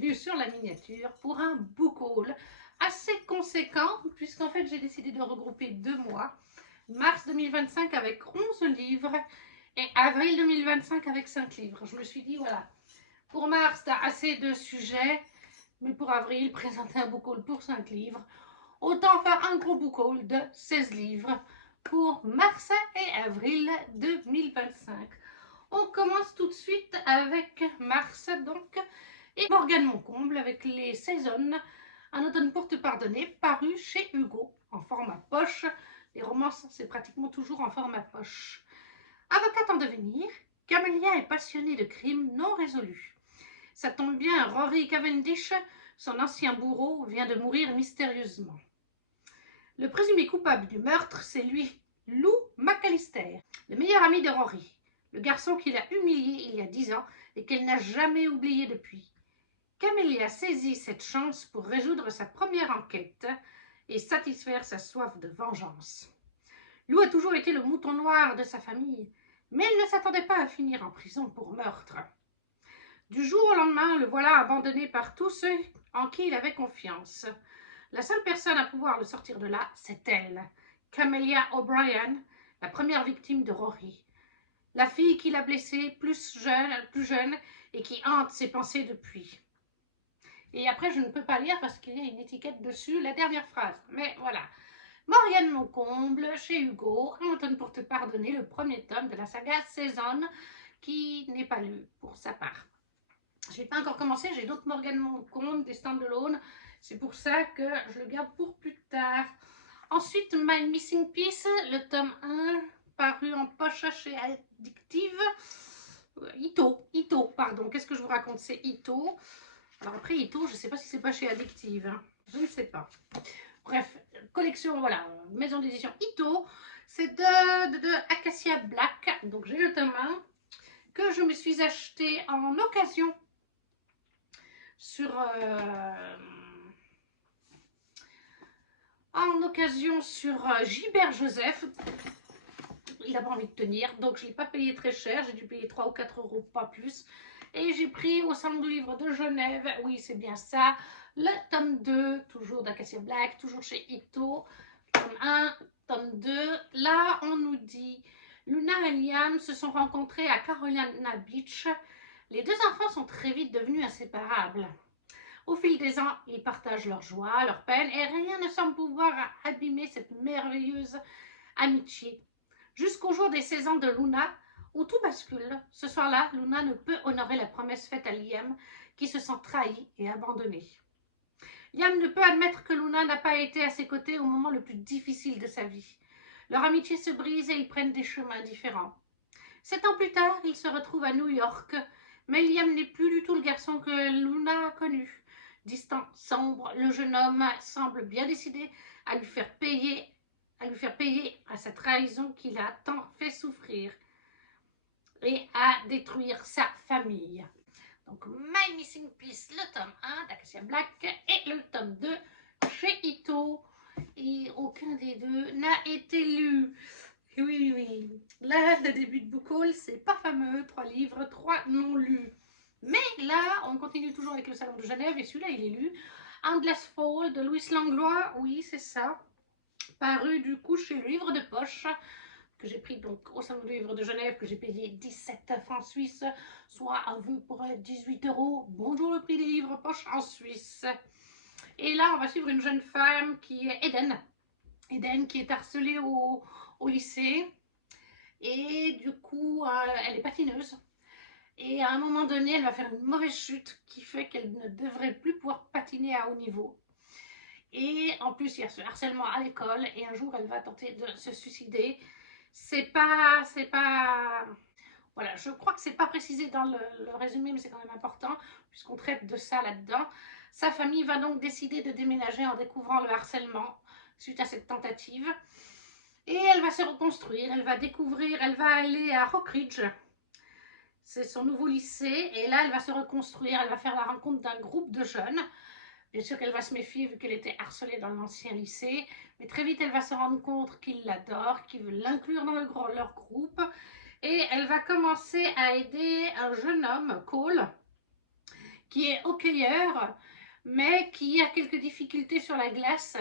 vu sur la miniature pour un book haul assez conséquent, puisqu'en fait j'ai décidé de regrouper 2 mois, mars 2025 avec 11 livres et avril 2025 avec 5 livres. Je me suis dit, voilà, pour mars, tu as assez de sujets, mais pour avril, présenter un book haul pour 5 livres. Autant faire un gros book haul de 16 livres pour mars et avril 2025. On commence tout de suite avec mars, donc, et Morgane Moncomble avec les Saisons, un automne pour te pardonner, paru chez Hugo en format poche. Les romances, c'est pratiquement toujours en format poche. Avocate en devenir, Camélia est passionnée de crimes non résolus. Ça tombe bien, Rory Cavendish, son ancien bourreau, vient de mourir mystérieusement. Le présumé coupable du meurtre, c'est lui, Lou McAllister, le meilleur ami de Rory, le garçon qui l'a humilié il y a 10 ans et qu'elle n'a jamais oublié depuis. Camélia saisit cette chance pour résoudre sa première enquête et satisfaire sa soif de vengeance. Lou a toujours été le mouton noir de sa famille, mais elle ne s'attendait pas à finir en prison pour meurtre. Du jour au lendemain, le voilà abandonné par tous ceux en qui il avait confiance. La seule personne à pouvoir le sortir de là, c'est elle, Camélia O'Brien, la première victime de Rory. La fille qui l'a blessée plus jeune et qui hante ses pensées depuis. Et après, je ne peux pas lire parce qu'il y a une étiquette dessus, la dernière phrase. Mais voilà. Morgane Moncomble, chez Hugo, Un automne pour te pardonner, le premier tome de la saga Saison, qui n'est pas lu pour sa part. Je n'ai pas encore commencé, j'ai d'autres Morgane Moncomble, des stand-alone. C'est pour ça que je le garde pour plus tard. Ensuite, My Missing Piece, le tome 1, paru en poche chez Addictive. Ito, pardon, qu'est-ce que je vous raconte? C'est Ito. Alors après, Ito, je ne sais pas si c'est pas chez Addictive. Hein. Je ne sais pas. Bref, collection, voilà, maison d'édition Ito. C'est de Acacia Black. Donc j'ai le tome 1 que je me suis acheté en occasion sur Gilbert Joseph. Il n'a pas envie de tenir, donc je ne l'ai pas payé très cher, j'ai dû payer 3 ou 4 euros, pas plus. Et j'ai pris au salon du livre de Genève, oui c'est bien ça, le tome 2, toujours d'Acacia Black, toujours chez Ito, tome 1, tome 2. Là on nous dit, Luna et Liam se sont rencontrés à Carolina Beach. Les deux enfants sont très vite devenus inséparables. Au fil des ans, ils partagent leur joie, leur peine, et rien ne semble pouvoir abîmer cette merveilleuse amitié. Jusqu'au jour des 16 ans de Luna, où tout bascule. Ce soir-là, Luna ne peut honorer la promesse faite à Liam, qui se sent trahi et abandonné. Liam ne peut admettre que Luna n'a pas été à ses côtés au moment le plus difficile de sa vie. Leur amitié se brise et ils prennent des chemins différents. 7 ans plus tard, ils se retrouvent à New York, mais Liam n'est plus du tout le garçon que Luna a connu. Distant, sombre, le jeune homme semble bien décidé à lui faire payer à sa trahison qu'il a tant fait souffrir et à détruire sa famille. Donc, My Missing Piece, le tome 1 d'Acacia Black et le tome 2 chez Ito. Et aucun des deux n'a été lu. Oui. Là, le début de book haul, c'est pas fameux. 3 livres, 3 non lus. Mais là, on continue toujours avec le Salon de Genève et celui-là, il est lu. Endless Fall de Louis Langlois, oui, c'est ça. Paru du coup chez le livre de poche, que j'ai pris donc au Salon du livre de Genève, que j'ai payé 17 francs suisses, soit un vœu pour 18 euros. Bonjour le prix des livres poche en Suisse. Et là, on va suivre une jeune femme qui est Eden qui est harcelée au lycée. Et du coup, elle est patineuse. Et à un moment donné, elle va faire une mauvaise chute qui fait qu'elle ne devrait plus pouvoir patiner à haut niveau. Et en plus, il y a ce harcèlement à l'école. Et un jour, elle va tenter de se suicider. C'est pas... Voilà, je crois que c'est pas précisé dans le résumé, mais c'est quand même important, puisqu'on traite de ça là-dedans. Sa famille va donc décider de déménager en découvrant le harcèlement suite à cette tentative. Et elle va se reconstruire, elle va aller à Rockridge. C'est son nouveau lycée. Et là, elle va se reconstruire, elle va faire la rencontre d'un groupe de jeunes. Bien sûr qu'elle va se méfier vu qu'elle était harcelée dans l'ancien lycée. Mais très vite, elle va se rendre compte qu'ils l'adorent, qu'ils veulent l'inclure dans leur groupe. Et elle va commencer à aider un jeune homme, Cole, qui est hockeyeur, mais qui a quelques difficultés sur la glace.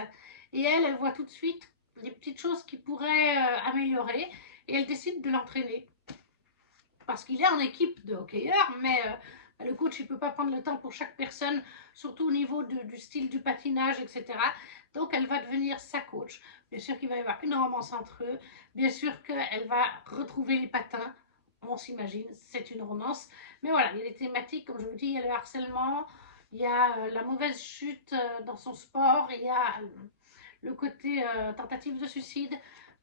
Et elle voit tout de suite des petites choses qui pourraient améliorer. Et elle décide de l'entraîner. Parce qu'il est en équipe de hockeyeurs, mais le coach, il ne peut pas prendre le temps pour chaque personne, surtout au niveau du style du patinage, etc. Donc, elle va devenir sa coach. Bien sûr qu'il va y avoir une romance entre eux. Bien sûr qu'elle va retrouver les patins. On s'imagine, c'est une romance. Mais voilà, il y a des thématiques, comme je vous dis, il y a le harcèlement, il y a la mauvaise chute dans son sport, il y a le côté tentative de suicide.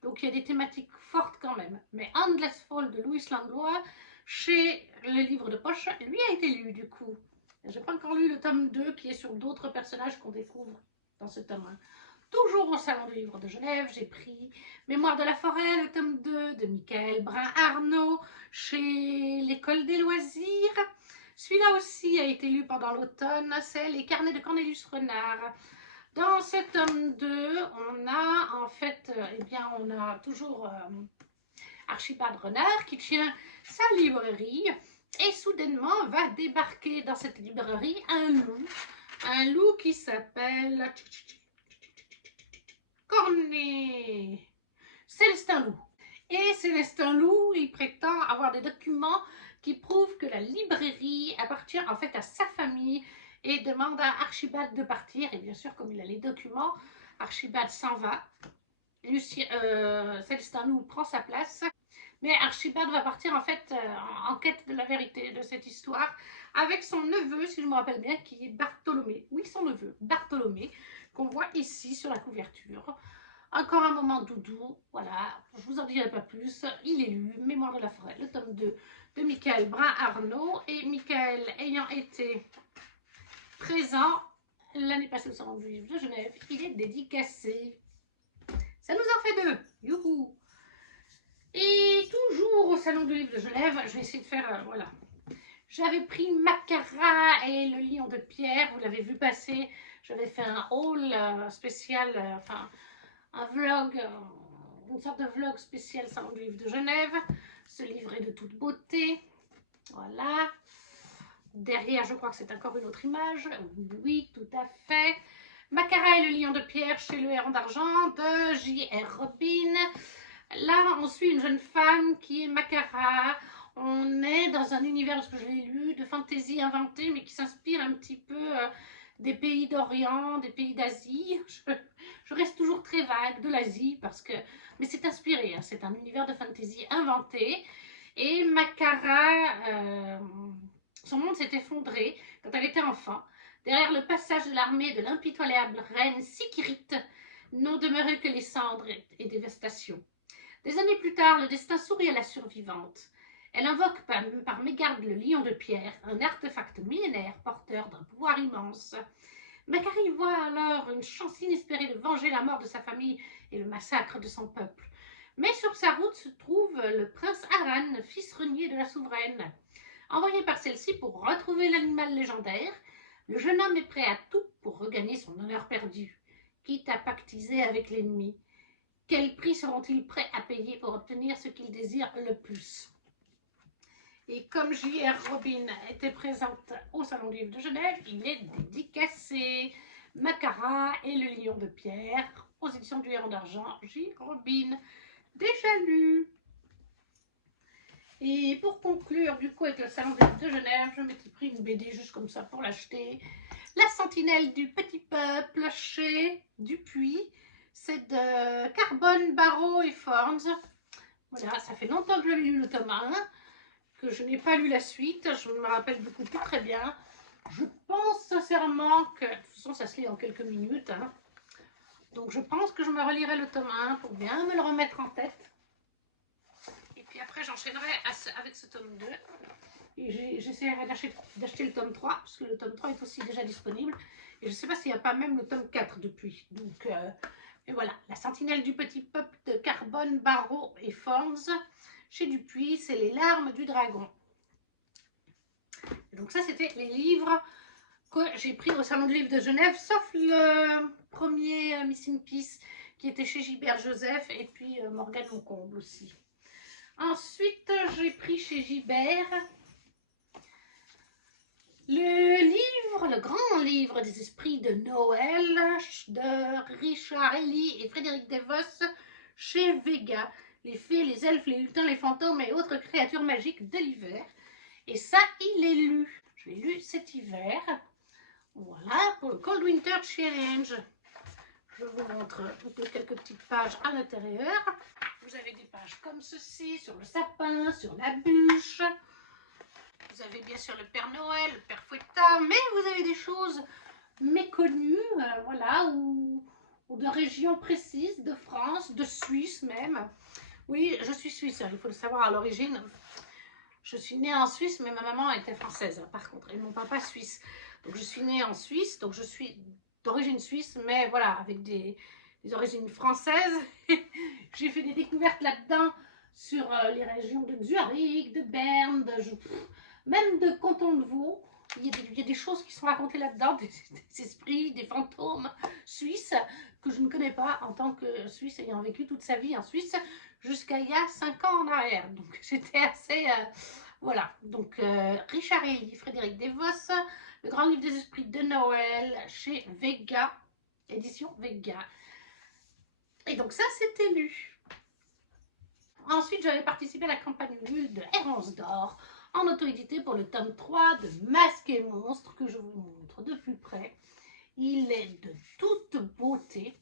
Donc il y a des thématiques fortes quand même. Mais Endless Fall de Louis Langlois, chez le livre de poche, lui a été lu du coup. J'ai pas encore lu le tome 2 qui est sur d'autres personnages qu'on découvre dans ce tome 1. Toujours au Salon du Livre de Genève, j'ai pris Mémoire de la forêt, le tome 2 de Michael Brun-Arnaud, chez l'École des loisirs. Celui-là aussi a été lu pendant l'automne, c'est Les carnets de Cornelius Renard. Dans ce tome 2, on a en fait, eh bien, on a toujours Archibald Renard qui tient sa librairie et soudainement va débarquer dans cette librairie un loup qui s'appelle Cornet. Célestin Loup. Et Célestin Loup, il prétend avoir des documents qui prouvent que la librairie appartient en fait à sa famille et demande à Archibald de partir. Et bien sûr, comme il a les documents, Archibald s'en va. Célestin Loup prend sa place. Mais Archibald va partir en fait en quête de la vérité de cette histoire avec son neveu, si je me rappelle bien, qui est Bartholomé. Oui, son neveu, Bartholomé, qu'on voit ici sur la couverture. Encore un moment doudou, voilà, je vous en dirai pas plus. Il est lu, Mémoire de la forêt, le tome 2 de Michael Brun-Arnaud. Et Michael ayant été présent l'année passée au Salon du Livre de Genève, il est dédicacé. Ça nous en fait 2, youhou! Et toujours au Salon du Livre de Genève, je vais essayer de faire, voilà. J'avais pris Macara et le lion de pierre, vous l'avez vu passer. J'avais fait un haul spécial, enfin un vlog, une sorte de vlog spécial Salon du Livre de Genève. Ce livre est de toute beauté, voilà. Derrière, je crois que c'est encore une autre image. Oui, tout à fait. Macara et le lion de pierre chez le Héron d'argent de J.R. Robin. Là, on suit une jeune femme qui est Macara. On est dans un univers, ce que je l'ai lu, de fantaisie inventée, mais qui s'inspire un petit peu des pays d'Orient, des pays d'Asie. Je reste toujours très vague de l'Asie, parce que, mais c'est inspiré, hein, c'est un univers de fantaisie inventé. Et Macara, son monde s'est effondré quand elle était enfant. Derrière le passage de l'armée de l'impitoyable reine Sikirite, n'ont demeuré que les cendres et dévastations. Des années plus tard, le destin sourit à la survivante. Elle invoque par mégarde le lion de pierre, un artefact millénaire porteur d'un pouvoir immense. Macari voit alors une chance inespérée de venger la mort de sa famille et le massacre de son peuple. Mais sur sa route se trouve le prince Aran, fils renié de la souveraine. Envoyé par celle-ci pour retrouver l'animal légendaire, le jeune homme est prêt à tout pour regagner son honneur perdu, quitte à pactiser avec l'ennemi. Quel prix seront-ils prêts à payer pour obtenir ce qu'ils désirent le plus? Et comme J.R. Robin était présente au Salon du Livre de Genève, il est dédicacé. Macara et le lion de pierre, aux éditions du Héron d'argent, J.R. Robin, déjà lu. Et pour conclure, du coup, avec le Salon du Livre de Genève, je m'étais pris une BD juste comme ça pour l'acheter. La Sentinelle du Petit Peuple chez Dupuis. C'est de Carbone, Barreau et Forns. Voilà, ça fait longtemps que j'ai lu le tome 1, que je n'ai pas lu la suite. Je me rappelle du coup plus très bien. Je pense sincèrement que, de toute façon, ça se lit en quelques minutes. Hein. Donc je pense que je me relirai le tome 1 pour bien me le remettre en tête. Et puis après, j'enchaînerai avec ce tome 2. Et j'essaierai d'acheter le tome 3, parce que le tome 3 est aussi déjà disponible. Et je ne sais pas s'il n'y a pas même le tome 4 depuis. Donc, et voilà, La Sentinelle du Petit Peuple de Carbone, Barreau et Forns. Chez Dupuis, c'est Les larmes du dragon. Et donc ça, c'était les livres que j'ai pris au Salon du Livre de Genève, sauf le premier Missing Piece qui était chez Gilbert Joseph et puis Morgane Moncomble aussi. Ensuite, j'ai pris chez Gilbert Le livre, le grand livre des esprits de Noël de Richard Ely et Frédéric Devos chez Vega. Les fées, les elfes, les lutins, les fantômes et autres créatures magiques de l'hiver. Et ça, il est lu. Je l'ai lu cet hiver. Voilà, pour le Cold Winter Challenge. Je vous montre quelques petites pages à l'intérieur. Vous avez des pages comme ceci, sur le sapin, sur la bûche. Vous avez bien sûr le Père Noël, le Père Fouettard, mais vous avez des choses méconnues, voilà, ou de régions précises, de France, de Suisse même. Oui, je suis suisse, il faut le savoir à l'origine. Je suis née en Suisse, mais ma maman était française, par contre, et mon papa suisse. Donc je suis née en Suisse, donc je suis d'origine suisse, mais voilà, avec des origines françaises. J'ai fait des découvertes là-dedans sur les régions de Zurich, de Berne, même de Canton de Vaud. Il y a des choses qui sont racontées là-dedans, des esprits, des fantômes suisses que je ne connais pas en tant que Suisse ayant vécu toute sa vie en Suisse jusqu'à il y a 5 ans en arrière. Donc j'étais assez... voilà, donc Richard Ely, Frédéric Devos, le grand livre des esprits de Noël chez Vega, édition Vega. Et donc ça, c'était lu. Ensuite, j'avais participé à la campagne Ulule de Errance d'Or, en auto-édité pour le tome 3 de Masques et Monstres, que je vous montre de plus près. Il est de toute beauté.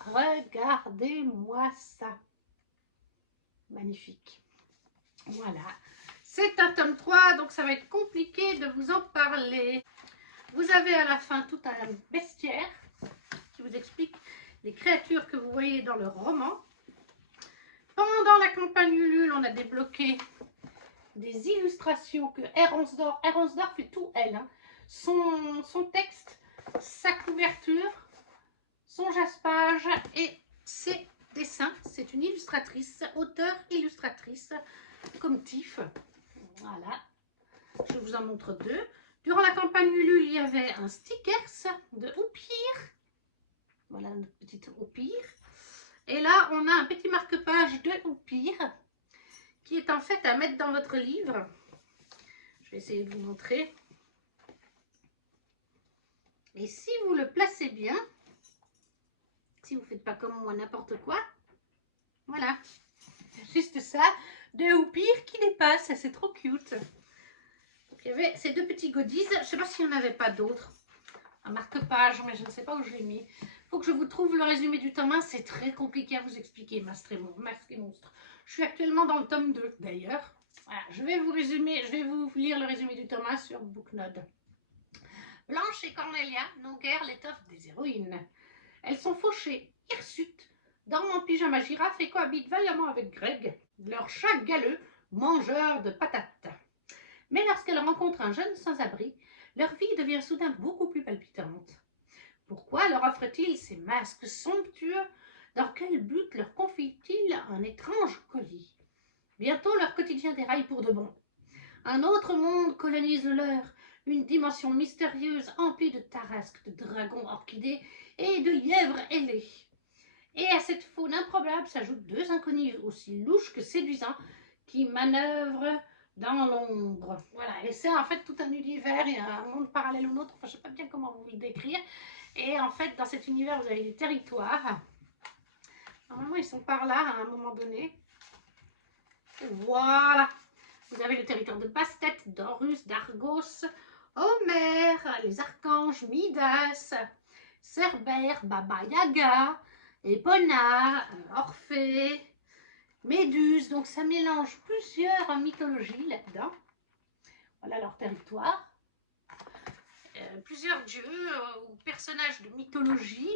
Regardez-moi ça. Magnifique. Voilà. C'est un tome 3, donc ça va être compliqué de vous en parler. Vous avez à la fin tout un bestiaire qui vous explique les créatures que vous voyez dans le roman. Pendant la campagne Ulule, on a débloqué des illustrations que Errance d'Or fait tout elle. Hein. Son texte, sa couverture, son jaspage et ses dessins. C'est une illustratrice, auteure-illustratrice, comme Tiff. Voilà. Je vous en montre deux. Durant la campagne Ulule, il y avait un stickers de Oupire. Voilà notre petite Oupire. Et là, on a un petit marque-page de Oupire qui est en fait à mettre dans votre livre. Je vais essayer de vous montrer. Et si vous le placez bien, si vous ne faites pas comme moi n'importe quoi, voilà, juste ça, de Oupire qui dépasse, c'est trop cute. Donc, il y avait ces deux petits goodies, je ne sais pas s'il n'y en avait pas d'autres. Un marque-page, mais je ne sais pas où je l'ai mis. Il faut que je vous trouve le résumé du tome 1, c'est très compliqué à vous expliquer, Masques et Monstres. Je suis actuellement dans le tome 2 d'ailleurs. Voilà, je vais vous lire le résumé du tome 1 sur Booknode. Blanche et Cornelia n'ont guère l'étoffe des héroïnes. Elles sont fauchées, hirsutes, dorment en pyjama girafe et cohabitent vaillamment avec Greg, leur chat galeux, mangeur de patates. Mais lorsqu'elles rencontrent un jeune sans-abri, leur vie devient soudain beaucoup plus palpitante. Pourquoi leur offre-t-il ces masques somptueux? Dans quel but leur confie-t-il un étrange colis? Bientôt leur quotidien déraille pour de bon. Un autre monde colonise le leur, une dimension mystérieuse emplie de tarasques, de dragons orchidées et de lièvres ailés. Et à cette faune improbable s'ajoutent deux inconnus aussi louches que séduisants qui manœuvrent dans l'ombre. Voilà, et c'est en fait tout un univers et un monde parallèle au nôtre, enfin je ne sais pas bien comment vous le décrire. Et en fait, dans cet univers, vous avez des territoires. Normalement, ils sont par là à un moment donné. Voilà. Vous avez le territoire de Bastet, d'Horus, d'Argos, Homer, les archanges, Midas, Cerbère, Baba Yaga, Epona, Orphée, Méduse. Donc ça mélange plusieurs mythologies là-dedans. Voilà leur territoire. Plusieurs dieux ou personnages de mythologie.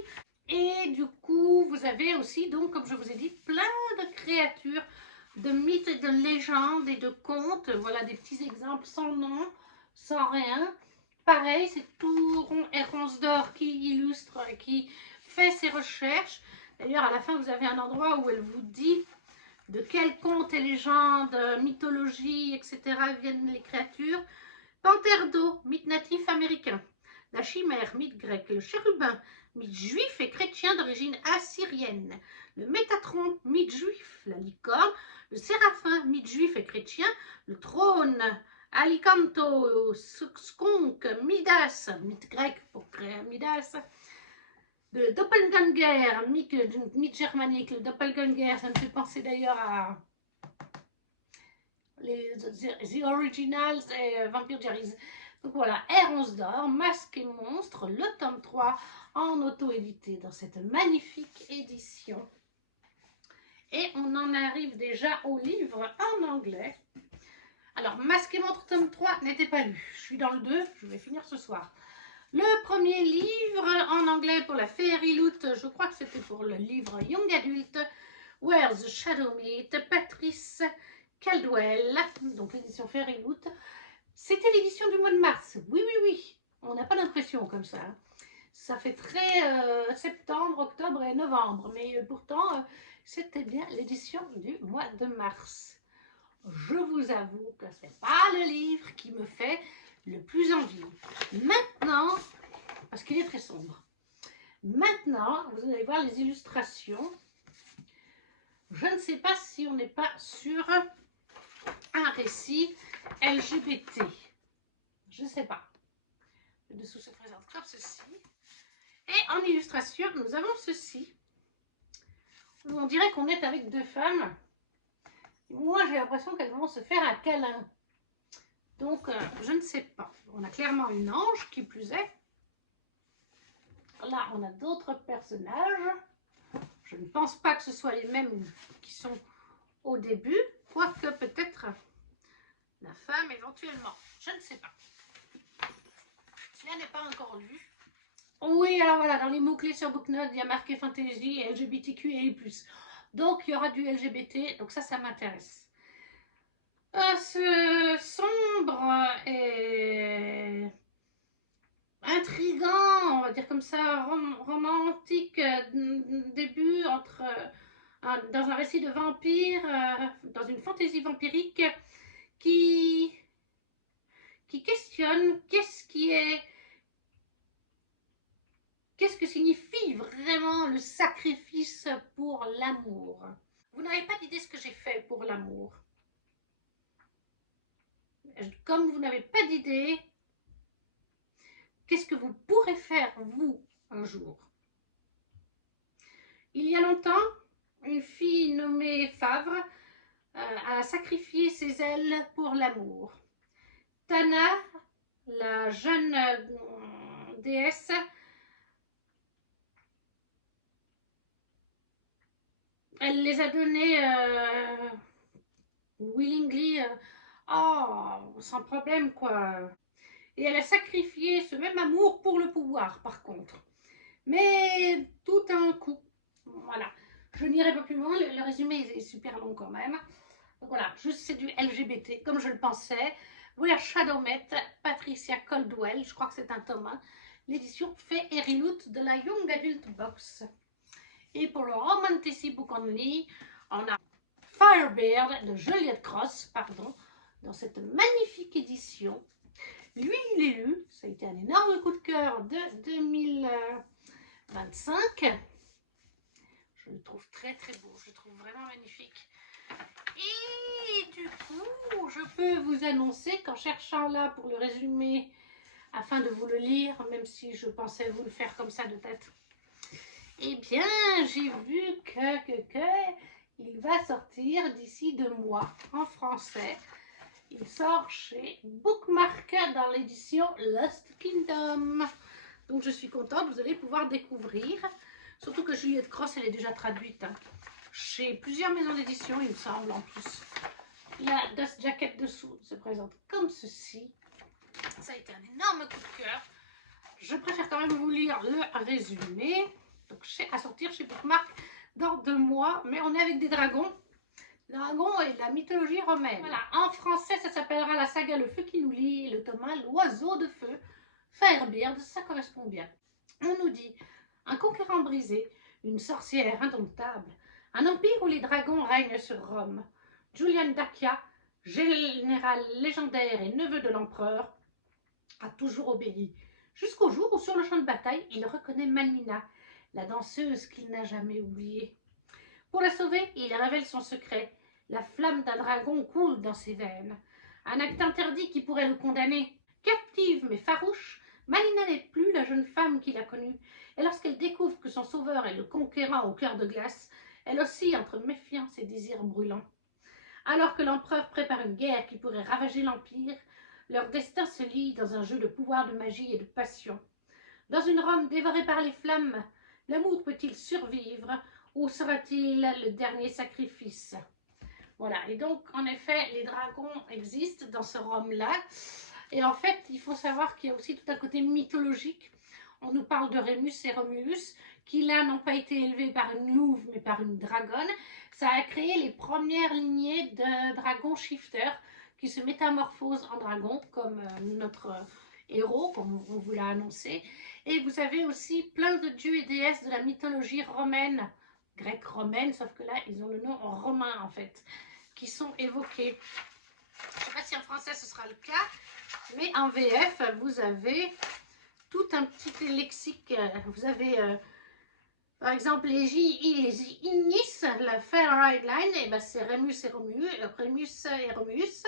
Et du coup, vous avez aussi, donc, comme je vous ai dit, plein de créatures, de mythes et de légendes et de contes. Voilà des petits exemples sans nom, sans rien. Pareil, c'est tout Errance d'Or qui illustre, qui fait ses recherches. D'ailleurs, à la fin, vous avez un endroit où elle vous dit de quels contes et légendes, mythologie, etc. viennent les créatures. Panthère d'eau, mythe natif américain. La chimère, mythe grec. Le chérubin, mythe juif et chrétien d'origine assyrienne. Le Métatron, mythe juif. La licorne. Le séraphin, mythe juif et chrétien. Le trône Alicanto, Skunk, Midas, mythe grec pour créer un Midas, de Doppelganger, mythe germanique, le Doppelganger, ça me fait penser d'ailleurs à The Originals et Vampire Diaries. Donc voilà, R11 d'or, Masque et Monstre, le tome 3 en auto-édité dans cette magnifique édition. Et on en arrive déjà au livre en anglais. Alors, Masque et Monstre tome 3 n'était pas lu. Je suis dans le 2, je vais finir ce soir. Le premier livre en anglais pour la Fairy Loot, je crois que c'était pour le livre Young Adult, Where the Shadow Meet, Patrice Caldwell, donc l'édition Fairy Loot. C'était l'édition du mois de mars. Oui, oui, oui. On n'a pas d'impression comme ça. Ça fait très septembre, octobre et novembre. Mais pourtant, c'était bien l'édition du mois de mars. Je vous avoue que ce n'est pas le livre qui me fait le plus envie. Maintenant, parce qu'il est très sombre. Maintenant, vous allez voir les illustrations. Je ne sais pas si on n'est pas sur un récit LGBT. Je ne sais pas. Le dessous se présente comme ceci. Et en illustration, nous avons ceci. On dirait qu'on est avec deux femmes. Moi, j'ai l'impression qu'elles vont se faire un câlin. Donc, je ne sais pas. On a clairement une ange, qui plus est. Là, on a d'autres personnages. Je ne pense pas que ce soit les mêmes qui sont au début. Quoique, peut-être la femme éventuellement. Je ne sais pas. Cela n'est pas encore lu. Oui, alors voilà, dans les mots-clés sur Booknote, il y a marqué Fantasy, LGBTQI+. Donc, il y aura du LGBT. Donc ça m'intéresse. Ce sombre et intriguant, on va dire comme ça, romantique début entre dans un récit de vampire, dans une fantaisie vampirique qui questionne qu'est-ce que signifie vraiment le sacrifice pour l'amour. Vous n'avez pas d'idée ce que j'ai fait pour l'amour. Comme vous n'avez pas d'idée, qu'est-ce que vous pourrez faire, vous, un jour? Il y a longtemps, une fille nommée Favre a sacrifié ses ailes pour l'amour. Tana, la jeune déesse, elle les a données willingly, sans problème quoi. Et elle a sacrifié ce même amour pour le pouvoir par contre. Mais tout un coup. Voilà. Je n'irai pas plus loin, le résumé est super long quand même. Donc voilà, juste c'est du LGBT comme je le pensais. Where Shadow Met, Patricia Caldwell, je crois que c'est un tome 1. L'édition Fairy Loot de la Young Adult Box. Et pour le Romantasy Book Only, on a Firebird de Juliette Cross, pardon, dans cette magnifique édition. Lui, il est lu, ça a été un énorme coup de cœur de 2025. Je le trouve très très beau, je le trouve vraiment magnifique. Et du coup, je peux vous annoncer qu'en cherchant là pour le résumer, afin de vous le lire, même si je pensais vous le faire comme ça de tête, eh bien, j'ai vu il va sortir d'ici 2 mois en français. Il sort chez Bookmark dans l'édition Lost Kingdom. Donc je suis contente, vous allez pouvoir découvrir. Surtout que Juliette Cross, elle est déjà traduite chez plusieurs maisons d'édition, il me semble en plus. La Dust Jacket dessous se présente comme ceci. Ça a été un énorme coup de cœur. Je préfère quand même vous lire le résumé. Donc à sortir chez Bookmark dans 2 mois. Mais on est avec des dragons. Dragons et de la mythologie romaine. Voilà, en français ça s'appellera la saga Le Feu qui nous lie, le tome 1, l'oiseau de feu. Firebird, ça correspond bien. On nous dit un conquérant brisé, une sorcière indomptable, un empire où les dragons règnent sur Rome. Julian Dacia, général légendaire et neveu de l'empereur, a toujours obéi. Jusqu'au jour où sur le champ de bataille, il reconnaît Malina, la danseuse qu'il n'a jamais oubliée. Pour la sauver, il révèle son secret. La flamme d'un dragon coule dans ses veines. Un acte interdit qui pourrait le condamner. Captive mais farouche, Malina n'est plus la jeune femme qu'il a connue. Et lorsqu'elle découvre que son sauveur est le conquérant au cœur de glace, elle oscille entre méfiance et désir brûlant. Alors que l'empereur prépare une guerre qui pourrait ravager l'Empire, leur destin se lie dans un jeu de pouvoir, de magie et de passion. Dans une Rome dévorée par les flammes, l'amour peut-il survivre ou sera-t-il le dernier sacrifice? Voilà, et donc en effet, les dragons existent dans ce Rome-là. Et en fait, il faut savoir qu'il y a aussi tout un côté mythologique. On nous parle de Rémus et Romulus, qui là n'ont pas été élevés par une louve, mais par une dragonne. Ça a créé les premières lignées de dragons shifters qui se métamorphosent en dragons, comme notre héros, comme on vous l'a annoncé. Et vous avez aussi plein de dieux et déesses de la mythologie romaine, grecque-romaine, sauf que là, ils ont le nom en romain, en fait, qui sont évoqués. Je ne sais pas si en français ce sera le cas, mais en VF, vous avez tout un petit lexique. Vous avez, par exemple, les Ignis, la Fair Line, et ben c'est Rémus et Romulus.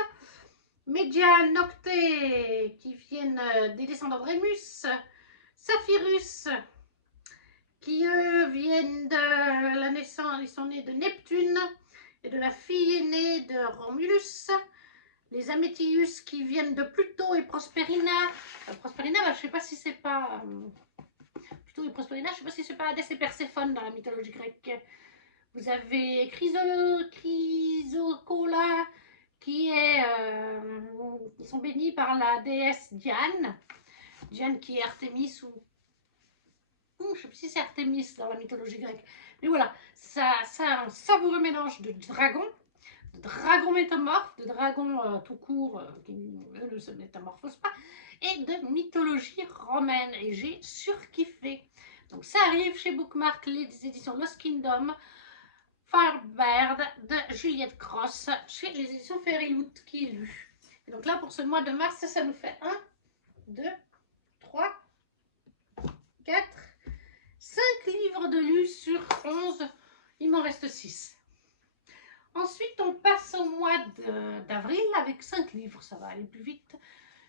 Média Nocté, qui viennent des descendants de Rémus. Saphirus, qui eux viennent de la naissance, ils sont nés de Neptune et de la fille aînée de Romulus. Les Amétius qui viennent de Pluto et Prosperina. Prosperina, je ne sais pas si c'est pas... Pluto et Prosperina, je ne sais pas si c'est pas Hadès et Perséphone dans la mythologie grecque. Vous avez Chrysocola, qui est... ils sont bénis par la déesse Diane. Diane qui est Artémis ou... je ne sais pas si c'est Artémis dans la mythologie grecque. Mais voilà, ça a un savoureux mélange de dragons, de dragons métamorphes, de dragons tout court qui ne se métamorphosent pas, et de mythologie romaine. Et j'ai surkiffé. Donc ça arrive chez Bookmark, les éditions Lost Kingdom, Firebird de Juliette Cross, chez les éditions Fairyloot qui est lu. Et donc là, pour ce mois de mars, ça nous fait 1, 2, 3, 4, 5 livres de lus sur 11. Il m'en reste 6. Ensuite, on passe au mois d'avril avec 5 livres, ça va aller plus vite.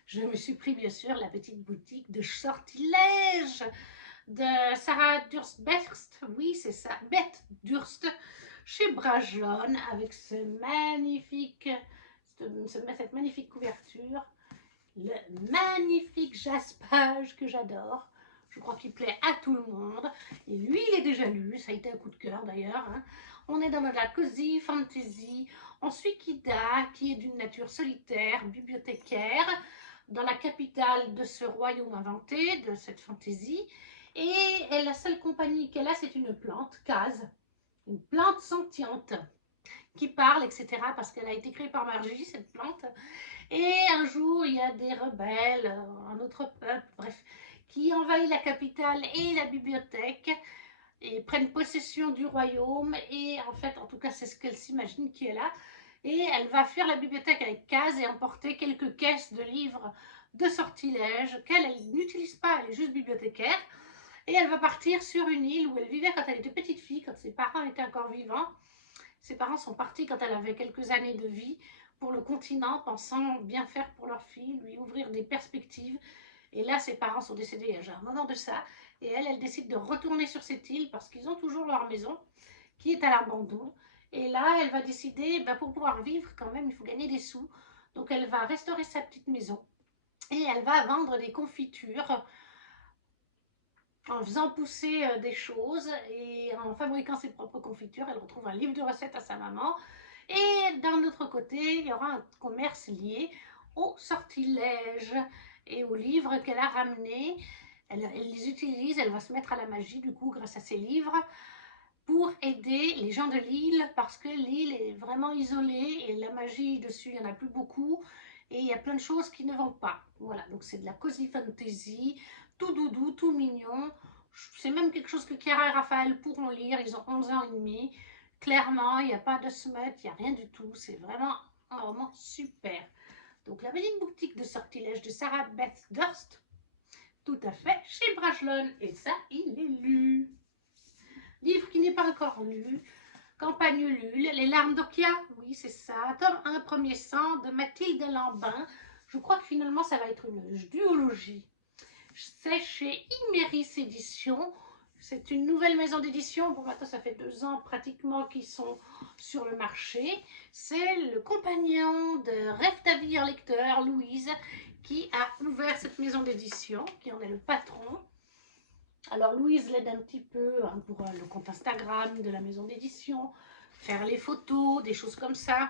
Je me suis pris bien sûr la petite boutique de sortilèges de Sarah Durst-Berst, oui c'est ça, Beth Durst, chez Bragelonne, avec cette magnifique couverture, le magnifique jaspage que j'adore. Je crois qu'il plaît à tout le monde. Et lui, il est déjà lu, ça a été un coup de cœur d'ailleurs, hein. On est dans la cozy fantasy. On suit Kida, qui est d'une nature solitaire, bibliothécaire, dans la capitale de ce royaume inventé, de cette fantaisie. Et la seule compagnie qu'elle a, c'est une plante, Kaz, une plante sentiente, qui parle, etc. Parce qu'elle a été créée par magie, cette plante. Et un jour, il y a des rebelles, un autre peuple, bref, qui envahit la capitale et la bibliothèque, et prennent possession du royaume, et en fait, en tout cas, c'est ce qu'elle s'imagine qui est là, et elle va fuir la bibliothèque avec Kaz et emporter quelques caisses de livres de sortilèges qu'elle n'utilise pas, elle est juste bibliothécaire, et elle va partir sur une île où elle vivait quand elle était petite fille, quand ses parents étaient encore vivants. Ses parents sont partis quand elle avait quelques années de vie pour le continent, pensant bien faire pour leur fille, lui ouvrir des perspectives. Et là, ses parents sont décédés il y a un moment de ça. Et elle décide de retourner sur cette île parce qu'ils ont toujours leur maison qui est à l'abandon. Et là, elle va décider, pour pouvoir vivre quand même, il faut gagner des sous. Donc elle va restaurer sa petite maison et elle va vendre des confitures en faisant pousser des choses et en fabriquant ses propres confitures. Elle retrouve un livre de recettes à sa maman. Et d'un autre côté, il y aura un commerce lié aux sortilèges et aux livres qu'elle a ramenés. Elle les utilise, elle va se mettre à la magie du coup grâce à ces livres pour aider les gens de l'île parce que l'île est vraiment isolée et la magie dessus, il n'y en a plus beaucoup et il y a plein de choses qui ne vont pas. Voilà, donc c'est de la cozy fantasy, tout doudou, tout mignon. C'est même quelque chose que Chiara et Raphaël pourront lire, ils ont 11 ans et demi. Clairement, il n'y a pas de smut, il n'y a rien du tout. C'est vraiment un roman super. Donc, la petite boutique de sortilèges de Sarah Beth Durst, tout à fait, chez Bragelonne. Et ça, il est lu. Livre qui n'est pas encore lu. Campagne Ulule, Les larmes d'Okia, oui c'est ça, tome 1, premier sang de Mathilde Lambin. Je crois que finalement ça va être une duologie. C'est chez Imeris Éditions. C'est une nouvelle maison d'édition. Bon, maintenant, ça fait 2 ans pratiquement qu'ils sont sur le marché. C'est le compagnon de Rêve d'avenir lecteur, Louise, qui a ouvert cette maison d'édition, qui en est le patron. Alors, Louise l'aide un petit peu hein, pour le compte Instagram de la maison d'édition, faire les photos, des choses comme ça.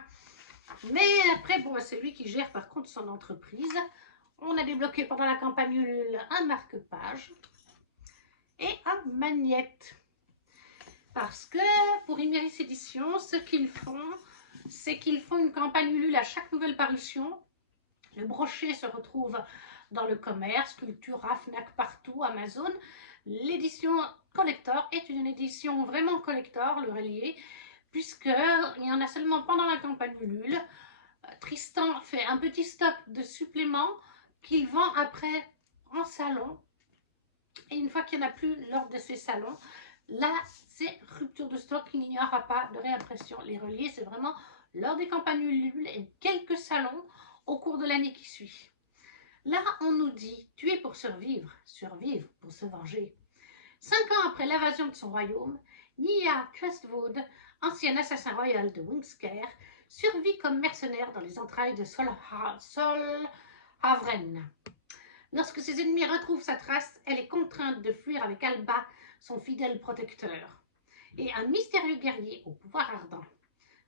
Mais après, bon, c'est lui qui gère par contre son entreprise. On a débloqué pendant la campagne Ulule un marque-page et un magnète. Parce que pour Imeris Éditions, ce qu'ils font, c'est qu'ils font une campagne Ulule à chaque nouvelle parution. Le brochet se retrouve dans le commerce, Cultura, Fnac, partout, Amazon. L'édition collector est une édition vraiment collector, le relié, puisqu'il y en a seulement pendant la campagne Ulule. Tristan fait un petit stock de suppléments qu'il vend après en salon. Et une fois qu'il n'y en a plus lors de ces salons, là, c'est rupture de stock, il n'y aura pas de réimpression. Les reliés, c'est vraiment lors des campagnes Ulule et quelques salons au cours de l'année qui suit. Là, on nous dit, tuer pour survivre, survivre pour se venger. 5 ans après l'invasion de son royaume, Nia Crestwood, ancien assassin royal de Windscare, survit comme mercenaire dans les entrailles de Solhavren. Lorsque ses ennemis retrouvent sa trace, elle est contrainte de fuir avec Alba, son fidèle protecteur, et un mystérieux guerrier au pouvoir ardent.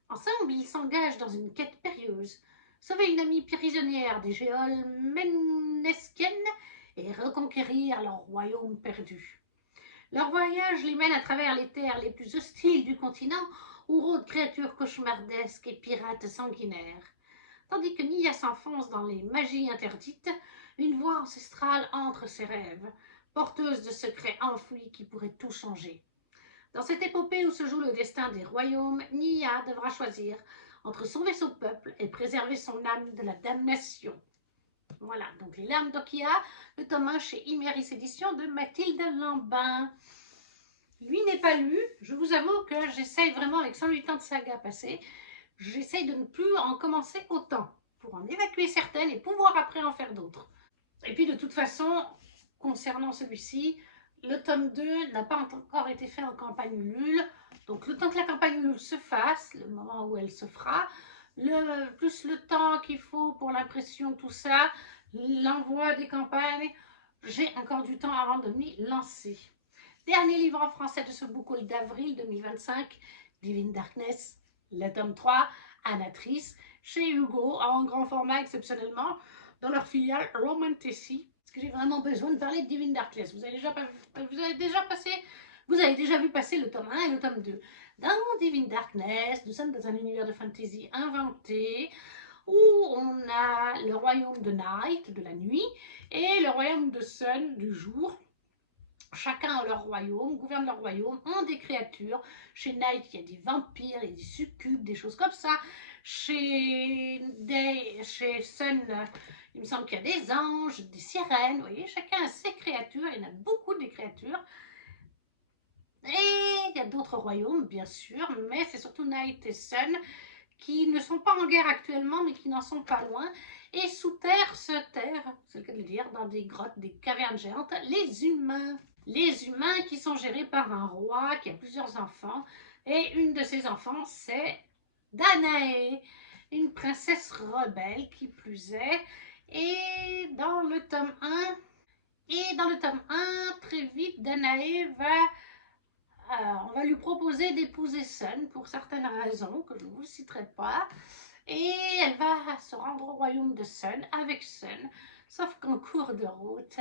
Ensemble, ils s'engagent dans une quête périlleuse, sauver une amie prisonnière des géoles ménesquiennes et reconquérir leur royaume perdu. Leur voyage les mène à travers les terres les plus hostiles du continent, où rôdent créatures cauchemardesques et pirates sanguinaires. Tandis que Nia s'enfonce dans les magies interdites, une voix ancestrale entre ses rêves, porteuse de secrets enfouis qui pourraient tout changer. Dans cette épopée où se joue le destin des royaumes, Nia devra choisir entre sauver son peuple et préserver son âme de la damnation. Voilà, donc Les larmes d'Okia, le tome 1 chez Imeris Éditions de Mathilde Lambin. Lui n'est pas lu, je vous avoue que j'essaye vraiment avec 108 ans de saga passée, j'essaye de ne plus en commencer autant, pour en évacuer certaines et pouvoir après en faire d'autres. Et puis de toute façon, concernant celui-ci, le tome 2 n'a pas encore été fait en campagne Ulule, donc le temps que la campagne Ulule se fasse, le moment où elle se fera, plus le temps qu'il faut pour l'impression, tout ça, l'envoi des campagnes, j'ai encore du temps avant de m'y lancer. Dernier livre en français de ce bouquin d'avril 2025, Divine Darkness, le tome 3, Anatrice, chez Hugo, en grand format exceptionnellement, dans leur filiale Romantasy, parce que j'ai vraiment besoin de parler de Divine Darkness. Vous avez déjà vu passer le tome 1 et le tome 2. Dans Divine Darkness, nous sommes dans un univers de fantasy inventé, où on a le royaume de Night, de la nuit, et le royaume de Sun, du jour. Chacun a leur royaume, gouverne leur royaume, ont des créatures. Chez Night, il y a des vampires, il y a des succubes, des choses comme ça. Chez Sun, il me semble qu'il y a des anges, des sirènes. Vous voyez, chacun a ses créatures. Il y en a beaucoup des créatures. Et il y a d'autres royaumes, bien sûr, mais c'est surtout Night et Sun qui ne sont pas en guerre actuellement, mais qui n'en sont pas loin. Et sous terre se terrent, c'est le cas de le dire, dans des grottes, des cavernes géantes, les humains. Les humains qui sont gérés par un roi qui a plusieurs enfants. Et une de ses enfants, c'est Danae, une princesse rebelle qui plus est. Et dans le tome 1, très vite, Danae on va lui proposer d'épouser Sun pour certaines raisons que je ne vous citerai pas. Et elle va se rendre au royaume de Sun avec Sun. Sauf qu'en cours de route,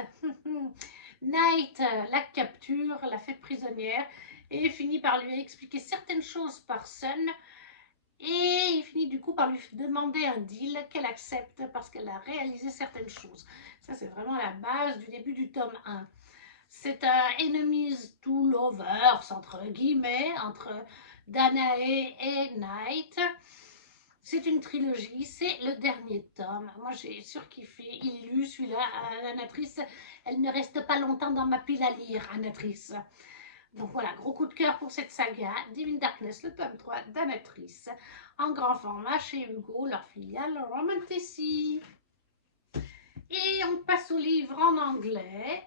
Night la capture, la fait prisonnière et finit par lui expliquer certaines choses par Sun. Et il finit du coup par lui demander un deal qu'elle accepte parce qu'elle a réalisé certaines choses. Ça, c'est vraiment la base du début du tome 1. C'est un enemies to lovers, entre guillemets, entre Danae et Night. C'est une trilogie, c'est le dernier tome. Moi, j'ai surkiffé. Il est lu, celui-là, Anatrice. Elle ne reste pas longtemps dans ma pile à lire, Anatrice. Donc voilà, gros coup de cœur pour cette saga, Divine Darkness, le tome 3 d'Amatrice, en grand format chez Hugo, leur filiale Romantasy. Et on passe au livre en anglais.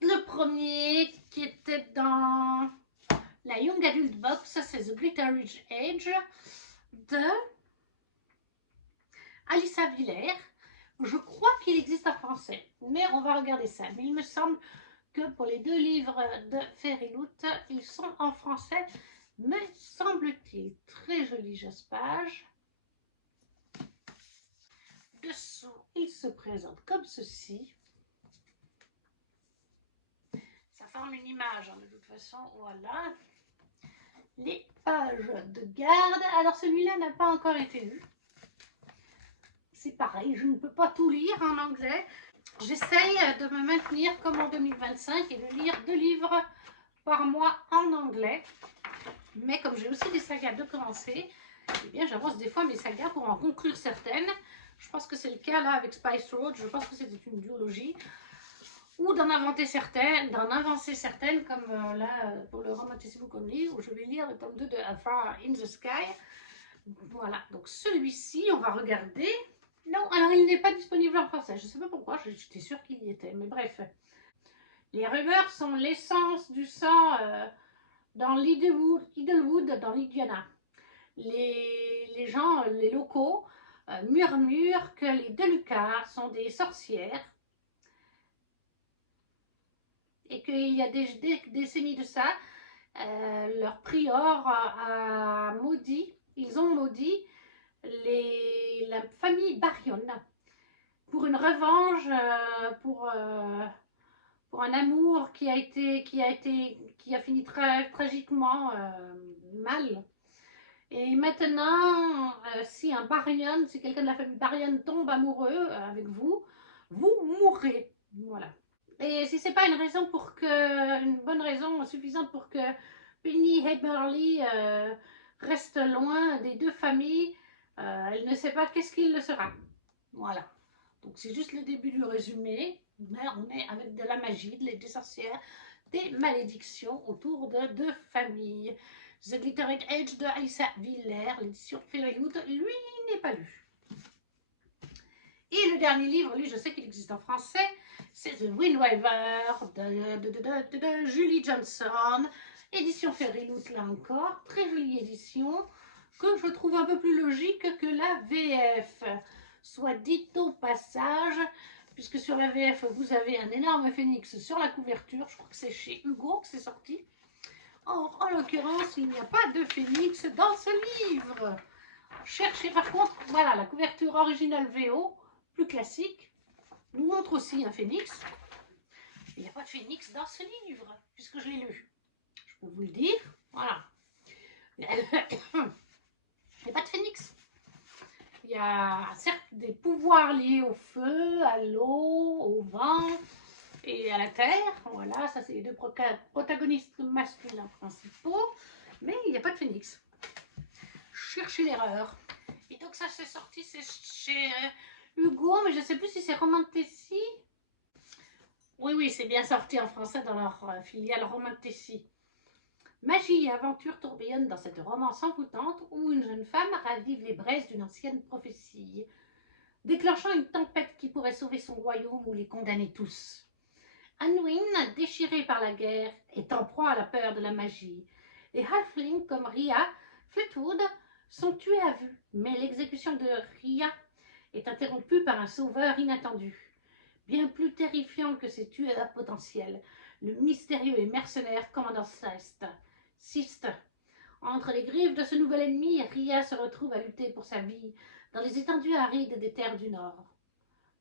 Le premier qui était dans la Young Adult Box, c'est The Glittery Age de Alissa Villers. Je crois qu'il existe en français, mais on va regarder ça. Mais il me semble que pour les deux livres de Fairyloot, ils sont en français, me semble-t-il. Très joli jaspage. Dessous, il se présente comme ceci. Ça forme une image, hein, de toute façon, voilà. Les pages de garde. Alors celui-là n'a pas encore été lu. C'est pareil, je ne peux pas tout lire en anglais. J'essaye de me maintenir comme en 2025 et de lire 2 livres par mois en anglais. Mais comme j'ai aussi des sagas de commencer, eh bien j'avance des fois mes sagas pour en conclure certaines. Je pense que c'est le cas là avec Spice Road, je pense que c'était une duologie. Ou d'en inventer certaines, d'en avancer certaines, comme là pour le Romantasy Book Only, où je vais lire le tome 2 de A Far in the Sky. Voilà, donc celui-ci, on va regarder. Non, alors il n'est pas disponible en français. Je ne sais pas pourquoi, j'étais sûre qu'il y était. Mais bref. Les rumeurs sont l'essence du sang dans l'Idlewood, dans l'Indiana. Les gens, les locaux, murmurent que les Delucas sont des sorcières. Et qu'il y a des décennies de ça, leur prior a maudit, ils ont maudit la famille Baryon pour une revanche, pour un amour qui a fini très tragiquement mal. Et maintenant, si un Baryon, si quelqu'un de la famille Baryon tombe amoureux avec vous, vous mourrez. Voilà. Et si c'est pas une bonne raison suffisante pour que Penny Haberly reste loin des deux familles, elle ne sait pas qu'est-ce qu'il le sera. Voilà. Donc c'est juste le début du résumé, mais on est avec de la magie, des sorcières, des malédictions autour de deux familles. The Glittery Age de Alissa Villers, l'édition Fairyloot, lui n'est pas lu. Et le dernier livre, lui je sais qu'il existe en français, c'est The Wind Waver de Julie Johnson, édition Fairyloot là encore, très jolie édition, que je trouve un peu plus logique que la VF. Soit dit au passage, puisque sur la VF vous avez un énorme phénix sur la couverture, je crois que c'est chez Hugo que c'est sorti. Or, en l'occurrence, il n'y a pas de phénix dans ce livre. Cherchez par contre, voilà, la couverture originale VO, plus classique, nous montre aussi un phénix. Il n'y a pas de phénix dans ce livre, puisque je l'ai lu. Je peux vous le dire, voilà. Il n'y a pas de phénix. Il y a certes des pouvoirs liés au feu, à l'eau, au vent et à la terre. Voilà, ça c'est les deux protagonistes masculins principaux. Mais il n'y a pas de phénix. Cherchez l'erreur. Et donc ça c'est sorti, c'est chez Hugo, mais je ne sais plus si c'est Romantasy. Oui, c'est bien sorti en français dans leur filiale Romantasy. Magie et aventure tourbillonnent dans cette romance envoûtante où une jeune femme ravive les braises d'une ancienne prophétie, déclenchant une tempête qui pourrait sauver son royaume ou les condamner tous. Anwin, déchirée par la guerre, est en proie à la peur de la magie. Les halflings comme Ria, Fleetwood sont tués à vue, mais l'exécution de Ria est interrompue par un sauveur inattendu. Bien plus terrifiant que ses tueurs potentiels, le mystérieux et mercenaire commandant Sist. Entre les griffes de ce nouvel ennemi, Ria se retrouve à lutter pour sa vie dans les étendues arides des terres du Nord.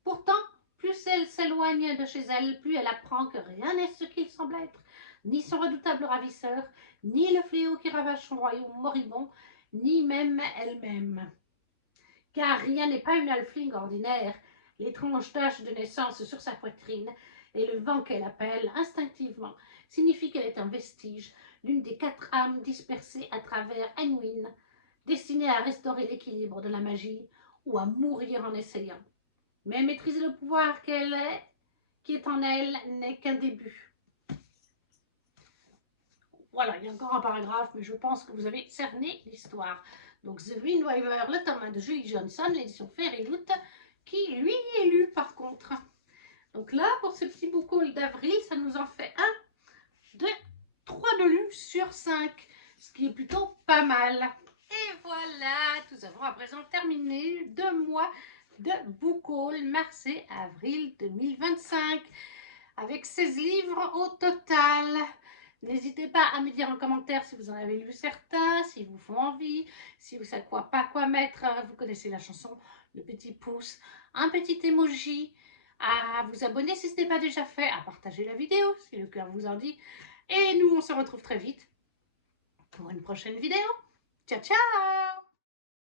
Pourtant, plus elle s'éloigne de chez elle, plus elle apprend que rien n'est ce qu'il semble être, ni son redoutable ravisseur, ni le fléau qui ravage son royaume moribond, ni même elle-même. Car Ria n'est pas une halfling ordinaire, l'étrange tache de naissance sur sa poitrine et le vent qu'elle appelle instinctivement signifie qu'elle est un vestige, l'une des 4 âmes dispersées à travers Anwin, destinée à restaurer l'équilibre de la magie ou à mourir en essayant. Mais maîtriser le pouvoir qui est en elle n'est qu'un début. Voilà, il y a encore un paragraphe, mais je pense que vous avez cerné l'histoire. Donc, The Wind Waver, le tome 1 de Julie Johnson, l'édition Fairyloot, qui lui est lu par contre. Donc là, pour ce petit book haul d'avril, ça nous en fait 3 de lus sur 5, ce qui est plutôt pas mal. Et voilà, nous avons à présent terminé 2 mois de book haul mars et avril 2025, avec 16 livres au total. N'hésitez pas à me dire en commentaire si vous en avez lu certains, s'ils vous font envie, si vous savez pas quoi mettre. Vous connaissez la chanson, le petit pouce, un petit emoji, à vous abonner si ce n'est pas déjà fait, à partager la vidéo si le cœur vous en dit. Et nous, on se retrouve très vite pour une prochaine vidéo. Ciao, ciao!